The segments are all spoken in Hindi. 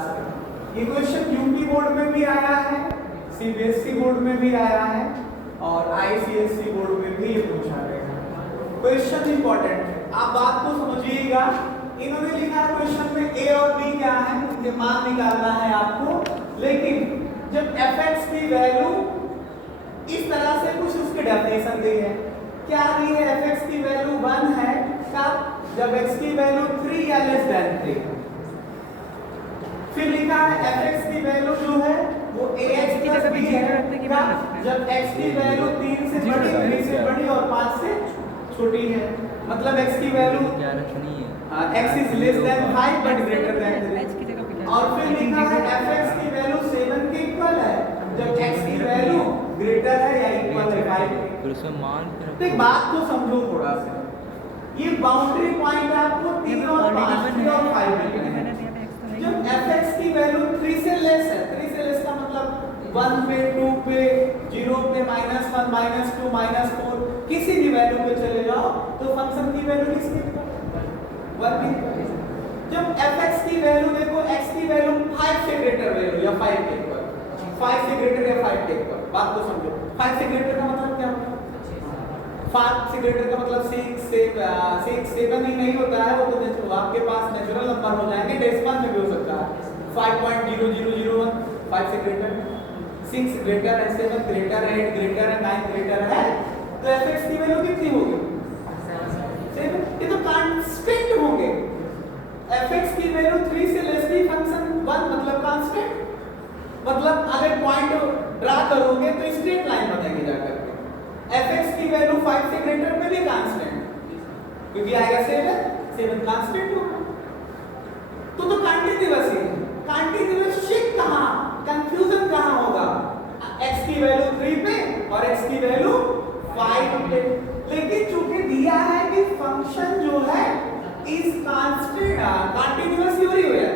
ये क्वेश्चन यूपी बोर्ड में भी आया है, सीबीएसई बोर्ड में भी आया है और आईसीएसई बोर्ड में भी पूछा गया है। क्वेश्चन इंपॉर्टेंट है, आप बात को समझिएगा। इन्होंने लिखा क्वेश्चन में ए और बी क्या है, उनके मान निकालना है आपको। लेकिन जब fx की वैल्यू इस तरह से कुछ उसकी डेफिनेशन दी है, क्या दी है, fx की वैल्यू 1 है कब, जब x की वैल्यू 3 या लेस देन 3। फिर लिखा है fx की वैल्यू जो है वो ax प्लस b है जब x की वैल्यू 3 से बड़ी, 3 से बड़ी और 5 से छोटी है। मतलब x की value x is less than 5 but greater than 3। और फिर लिखा है fx की वैल्यू 7 के इक्वल है जब x की वैल्यू ग्रेटर है या इक्वल है 5 के। फिर उसमें मान तो एक बात को समझो थोड़ा सा, ये बाउंड्री पॉइंट आपको 3 और 5, 3 और 5 में है। जब fx की वैल्यू 3 से लेस है, 3 से लेस का मतलब 1 पे, 2 पे, 0 पे, -1, -2, -4 किसी भी वैल्यू पे चले जाओ तो फंक्शन की वैल्यू किसकी इक्वल 1 की। जब fx की वैल्यू देखो, x की वैल्यू 5 से ग्रेटर वैल्यू या 5 के इक्वल, 5 से ग्रेटर या 5 के इक्वल, बात को समझो। 5 से ग्रेटर का मतलब क्या होता है, 5 से ग्रेटर का मतलब 6 7 ही नहीं होता है, वो तो आपके पास नेचुरल नंबर हो जाएंगे, डेसिमल में भी हो सकता है। 5.0001 5 से ग्रेटर, 6 ग्रेटर है, 7 ग्रेटर है, 8 ग्रेटर है, 9 ग्रेटर है, तो fx की वैल्यू कितनी होगी 7। ये तो कांस्टेंट होंगे। fx की वैल्यू 3 से लेस की फंक्शन 1 मतलब कांस्टेंट, मतलब अगर पॉइंट ड्रा करोगे तो स्ट्रेट लाइन बनेगी जाकर के। fx की वैल्यू 5 से ग्रेटर में भी कांस्टेंट, क्योंकि आएगा 7 कांस्टेंट होगा। तो कंटीन्यूअस है। कंटीन्यूअस शिफ्ट कहां, कंफ्यूजन कहां होगा, x की वैल्यू 3 पे और x की वैल्यू 5 पे। लेकिन चूंकि दिया है कि फंक्शन जो है is constant, continuous everywhere,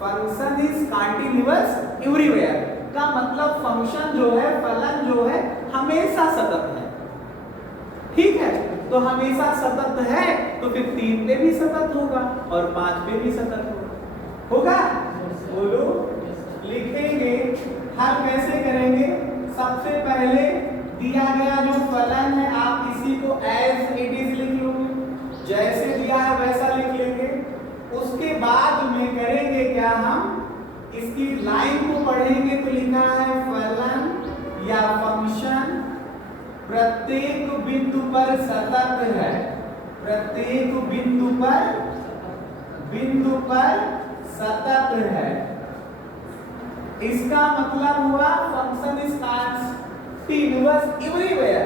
function is continuous everywhere का मतलब फंक्शन जो है, फलन जो है हमेशा सतत है। ठीक है, तो हमेशा सतत है तो फिर 3 पे भी सतत होगा और 5 पे भी सतत होगा। बोलो, लिखेंगे, हल कैसे करेंगे। सबसे पहले दिया गया जो फलन है आप इसी को एज इट इज लिख लोगे, जैसे दिया है वैसा लिख लेंगे। उसके बाद में करेंगे क्या, हम इसकी लाइन को पढ़ेंगे तो लिखा है फलन या फंक्शन प्रत्येक बिंदु पर सतत है, प्रत्येक बिंदु पर सतत है। इसका मतलब हुआ फंक्शन इज कंटीन्यूअस एवरीवेयर।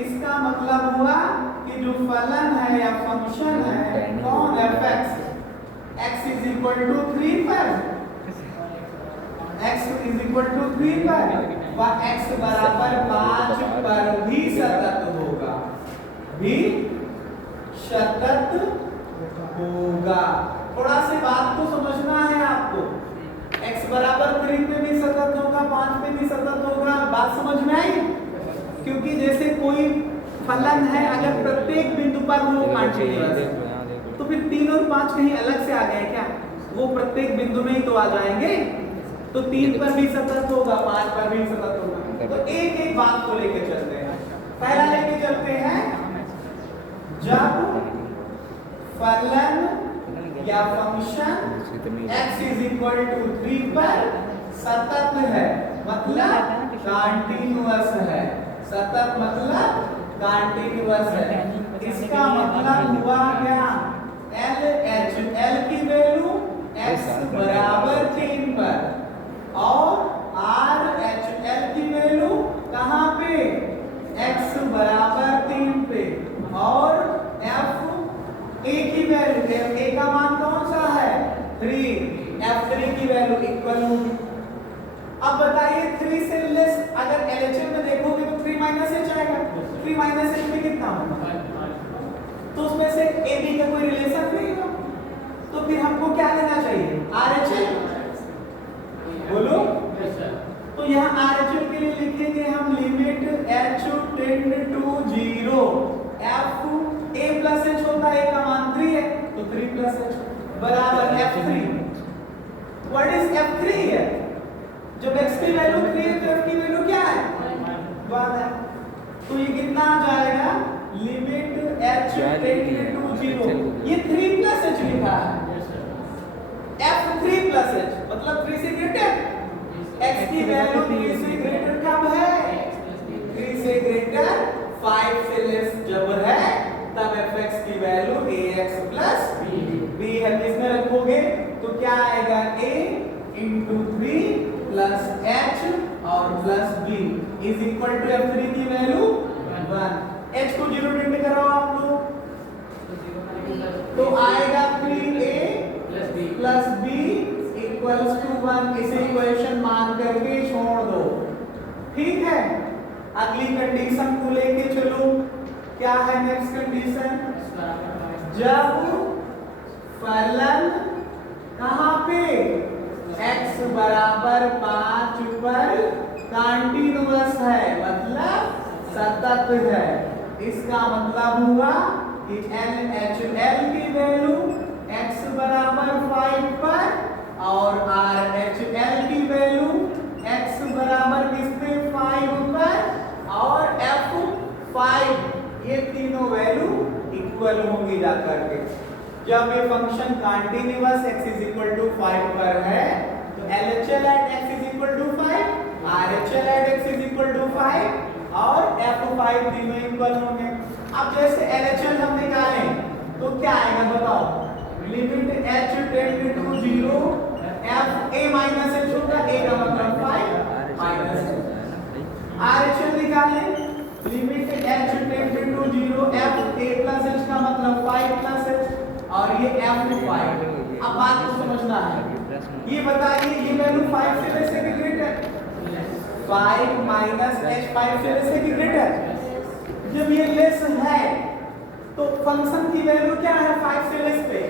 इसका मतलब हुआ कि जो फलन है या फंक्शन है कौन, fx, x is equal to 3 पर, x इज इक्वल टू 3 पर व x बराबर 5 पर भी सतत होगा, भी सतत होगा। थोड़ा सी बात को समझना है आपको, x बराबर 3 पे भी सतत होगा, 5 पे भी सतत होगा, बात समझ में आई। क्योंकि जैसे कोई फलन है अगर प्रत्येक बिंदु पर वो कंटीन्यूअस है तो फिर 3 और 5 कहीं अलग से आ गए क्या, वो प्रत्येक बिंदु में ही तो आ जाएंगे। तो 3 पर भी सतत होगा, 5 पर भी सतत होगा। तो एक एक बात को लेके चलते हैं। पहला लेके चलते हैं, जब फलन या function x is equal to 3 पर सतत है, मतलब कंटीन्यूअस है, सतत मतलब कंटीन्यूअस है। इसका मतलब हुआ क्या, L की वैल्यू x बराबर 3 पर और L की वैल्यू कहां पे, x बराबर 3 पे और A की वैल्यू, A का मान कौन सा है 3, F3 की वैल्यू इक्वल होगी। अब बताइए 3 से लेस, अगर LHS में देखोगे तो 3 - h आएगा, 3 - h में कितना होगा, तो उसमें से AB का कोई रिलेशन नहीं होगा, तो फिर हमको क्या लेना चाहिए, RHS। बोलो, तो यहाँ RHS के लिए लिखेंगे हम limit h tend to 0, f a plus h होता है, a का मान 3 है तो 3 प्लस h बराबर f3। व्हाट इज f3 है? जब x की वैल्यू 3 है तो f की वैल्यू क्या है? 1 है। तो ये कितना आ जाएगा? लिमिट h टेंड टू 0, ये 3 प्लस h लिखा है, f3 प्लस h मतलब 3 से ग्रेटर। x की वैल्यू 3 से ग्रेटर कब है? 3 से ग्रेटर 5 से लेस जब है तब fx की वैल्यू ax प्लस b है। इसमें रखोगे तो क्या आएगा? a इंटू 3 प्लस h और प्लस b is equal to f3 की वैल्यू 1। h को 0 टिंड कराओ आप लोग तो आएगा 3a plus b equals to 1। इसे इक्वेशन मान करके छोड़ दो, ठीक है। अगली कंडीशन को लेके चलो। क्या है नेक्स्ट कंडीशन? जब फलन कहां पे x बराबर 5 पर कंटीन्यूअस है मतलब सतत है, इसका मतलब हुआ कि LHL की वैल्यू x बराबर 5 पर और RHL की वैल्यू x बराबर किस पे? 5 पर और f5, ये तीनों वैल्यू इक्वल होंगी जाकर के। जब ये function continuous x is equal to 5 पर है तो LHL at x is equal to 5, RHL at x is equal to 5 और f5 तीनों इक्वल होंगे। अब जैसे LHL हम निकालें तो क्या आएगा बताओ? Limit h tend to 0 f a minus h होगा, a का मतलब 5 माइनस RHL निकालें limit h tend to 0 f a plus h का मतलब 5 प्लस h और ये f5। अब बात को समझना है, ये बताइए ये वैल्यू 5 से लेस है कि ग्रेटर? 5 माइनस h 5 से लेस है कि ग्रेटर? जब ये लेस है तो फंक्शन की वैल्यू क्या है 5 से लेस पे?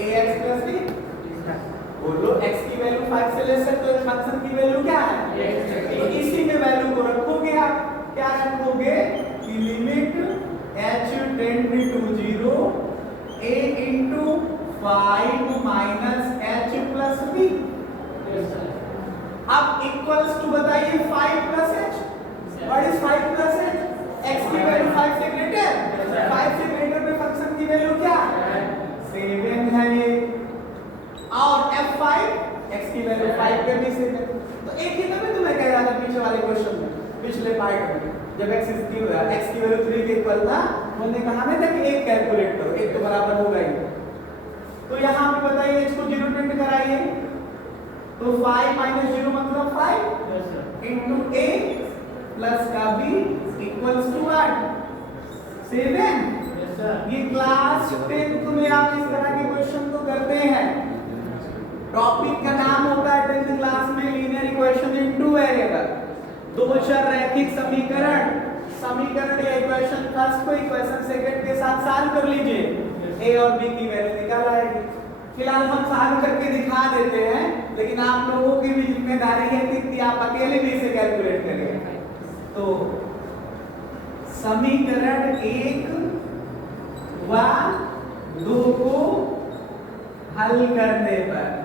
ax plus b। बोलो x की वैल्यू 5 से लेस है तो फंक्शन की वैल्यू क्या है? तो इसी में वैल्यू को रखोगे आप। क्या रखोगे? कि limit h tend to 0 a into 5 minus h plus b। अब इक्वल्स टू बताइए 5 plus h। What is 5 plus h? x की वैल्यू 5 से ग्रेटर, 5 से ग्रेटर पे फंक्शन की वैल्यू क्या है? 7 है ये। और f5 x की वैल्यू 5 पे भी 7। तो एक ही तो मैं तुम्हें कह रहा था पीछे वाले क्वेश्चन में, पिछले पार्ट में, जब x की वैल्यू 3 के इक्वल था, हमने कहा ना था कि एक कैलकुलेट करो, एक तो बराबर होगा ही। तो यहाँ पे बताइए h को 0 टिंड कराइए तो 5 माइनस 0 मतलब 5 इंटू a प्लस का b इक्वल्स टू 7। ये क्लास 10th में आप इस तरह के क्वेश्चन तो करते हैं। टॉपिक का नाम होता है 10th क्लास में linear equation in two variable, दो चर रैखिक समीकरण। समीकरण या इक्वेशन फर्स्ट को इक्वेशन सेकंड के साथ सॉल्व कर लीजिए, a और b की वैल्यू निकाल आएगी। फिलहाल हम सॉल्व करके दिखा देते हैं, लेकिन आप लोगों की भी जिम्मेदारी है कि आप अकेले भी इसे कैलकुलेट करें। तो समीकरण 1 व 2 को हल करने पर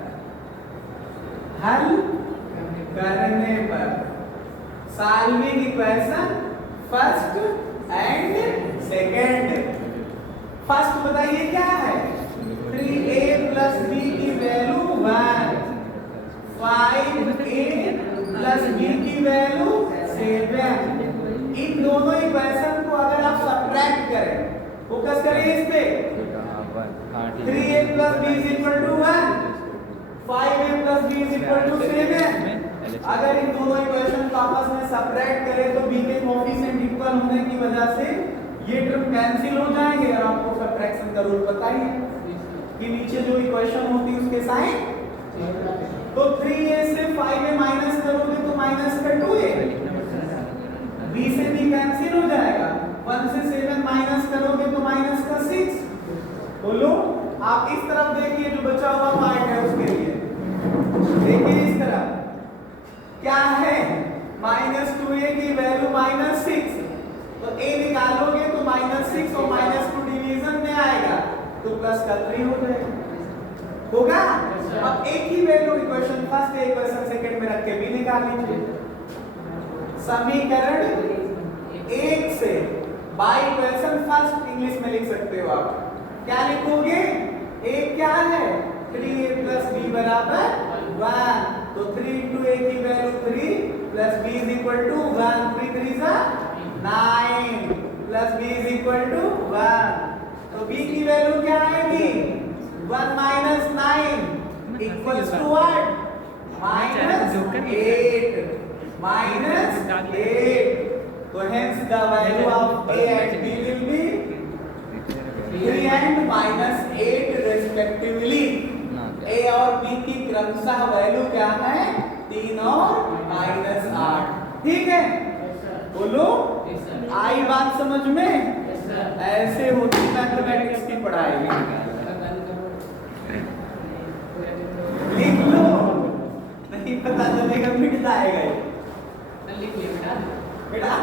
solving equation first and second. First बताइए क्या है? 3a प्लस b की वैल्यू 1, 5a प्लस b की वैल्यू 7। इन दोनों इक्वेशन को अगर आप सब्ट्रैक्ट करें, फोकस करें इस पे, 3a plus b is equal to 1, 5a plus b is equal to 7। अगर इन दोनों इक्वेशन को आपस में सब्ट्रैक्ट करें तो b के कोएफिशिएंट इक्वल होने की वजह से ये टर्म कैंसिल हो जाएंगे। और आपको सब्ट्रैक्शन का रूल पता ही है कि नीचे जो इक्वेशन होती है उसके साइन, तो 3a से 5a माइनस करोगे तो माइनस का 2a, b से b कैंसिल हो जाएगा, 1 से 7 माइनस करोगे तो माइनस का 6। बोलो आप इस तरफ देखिए, जो बचा हुआ पार्ट है उसके लिए देखिए इस तरफ क्या है, -2a की वैल्यू -6, तो a निकालोगे तो -6 और -2 डिवीजन में आएगा तो प्लस का 3 हो जाएगा, होगा। अब एक ही value equation first equation second में रख के भी निकाल लीजिए। समीकरण 1 से बाय इक्वेशन फर्स्ट इंग्लिश में लिख सकते हो आप। क्या लिखोगे? एक क्या है 3a + b बराबर 1, तो 3 * a की वैल्यू 3 + b = 1, 3 3 9 + b = 1, तो b की वैल्यू क्या आएगी 1 - 9 = what? -8 तो hence the value of a and b will be 3 and -8 respectively। a और b की क्रमशः वैल्यू क्या है 3 और -8। ठीक है, बोलो आई बात समझ में? ऐसे होती मैथमेटिक्स की पढ़ाई। लिख लो, नहीं पता चलेगा मिट जाएगा। लिख लिया बेटा। बेटा